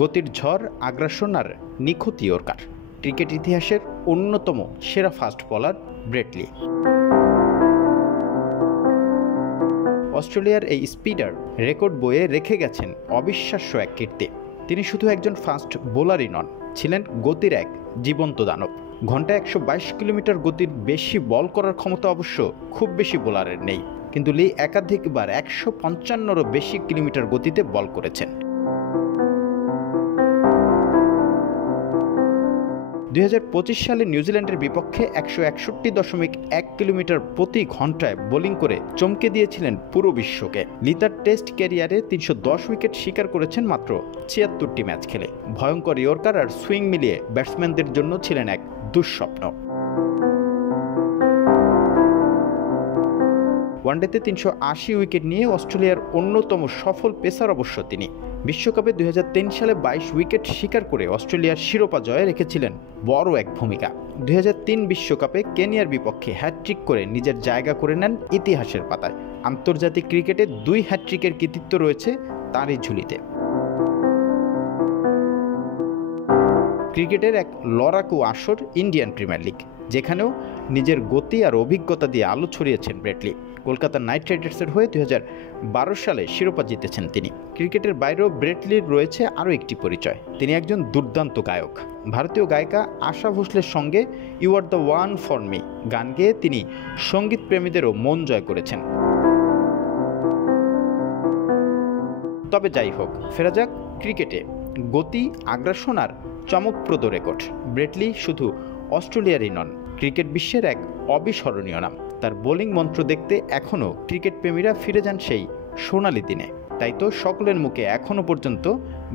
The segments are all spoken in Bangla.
গতির ঝড়, আগ্রাসন আর নিখুঁত ইয়র্কার। ক্রিকেট ইতিহাসের অন্যতম সেরা ফাস্ট বোলার ব্রেট লি। অস্ট্রেলিয়ার এই স্পিডার রেকর্ড বইয়ে রেখে গেছেন অবিশ্বাস্য এক কীর্তি। তিনি শুধু একজন ফাস্ট বোলারই নন, ছিলেন গতির এক জীবন্ত দানব। ঘন্টায় 122 কিলোমিটার গতির বেশি বল করার ক্ষমতা অবশ্য খুব বেশি বোলারের নেই, কিন্তু লি একাধিকবার 155-রও বেশি কিলোমিটার গতিতে বল করেছেন। 2025 সালে নিউজিল্যান্ডের বিপক্ষে 161.1 কিলোমিটার প্রতি ঘন্টায় বোলিং করে চমকে দিয়েছিলেন পুরো বিশ্বকে। লি তার টেস্ট ক্যারিয়ারে 310 উইকেট শিকার করেছেন মাত্র 76টি ম্যাচ খেলে। ভয়ঙ্কর ইয়র্কার আর সুইং মিলিয়ে ব্যাটসম্যানদের জন্য ছিলেন এক দুঃস্বপ্ন। ওয়ানডেতে 380 উইকেট নিয়ে অস্ট্রেলিয়ার অন্যতম সফল পেসার অবশ্য তিনি। বিশ্বকাপে 2003 সালে 22 উইকেট শিকার করে অস্ট্রেলিয়ার শিরোপা জয়ে রেখেছিলেন বড় এক ভূমিকা। 2003 বিশ্বকাপে কেনিয়ার বিপক্ষে হ্যাটট্রিক করে নিজের জায়গা করে নেন ইতিহাসের পাতায়। আন্তর্জাতিক ক্রিকেটে 2 হ্যাটট্রিকের কৃতিত্ব রয়েছে তারই ঝুলিতে। ক্রিকেটের এক লড়াকু আসর ইন্ডিয়ান প্রিমিয়ার লিগ, যেখানেও নিজের গতি আর অভিজ্ঞতা দিয়ে আলো ছড়িয়েছেন ব্রেট লি। কলকাতা নাইট রাইডার্সের হয়ে 2012 সালে শিরোপা জিতেছেন তিনি। ক্রিকেটের বাইরেও ব্রেট লির রয়েছে আরও একটি পরিচয়, তিনি একজন দুর্দান্ত গায়ক। ভারতীয় গায়িকা আশা ভোসলের সঙ্গে you are the one for me গান গেয়ে তিনি সঙ্গীত প্রেমীদেরও মন জয় করেছেন। তবে যাই হোক, ফেরা যাক ক্রিকেটে। গতি, আগ্রাসন আর চমকপ্রদ রেকর্ড। ব্রেট লি শুধু অস্ট্রেলিয়ারই নন, ক্রিকেট বিশ্বের এক অবিস্মরণীয় নাম। তার বোলিং মন্ত্র দেখতে এখনও ক্রিকেট প্রেমীরা ফিরে যান সেই সোনালি দিনে। তাই তো সকলের মুখে এখনও পর্যন্ত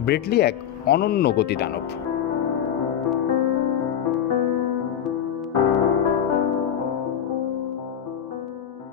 ব্রেট লি এক অনন্য গতিদানব।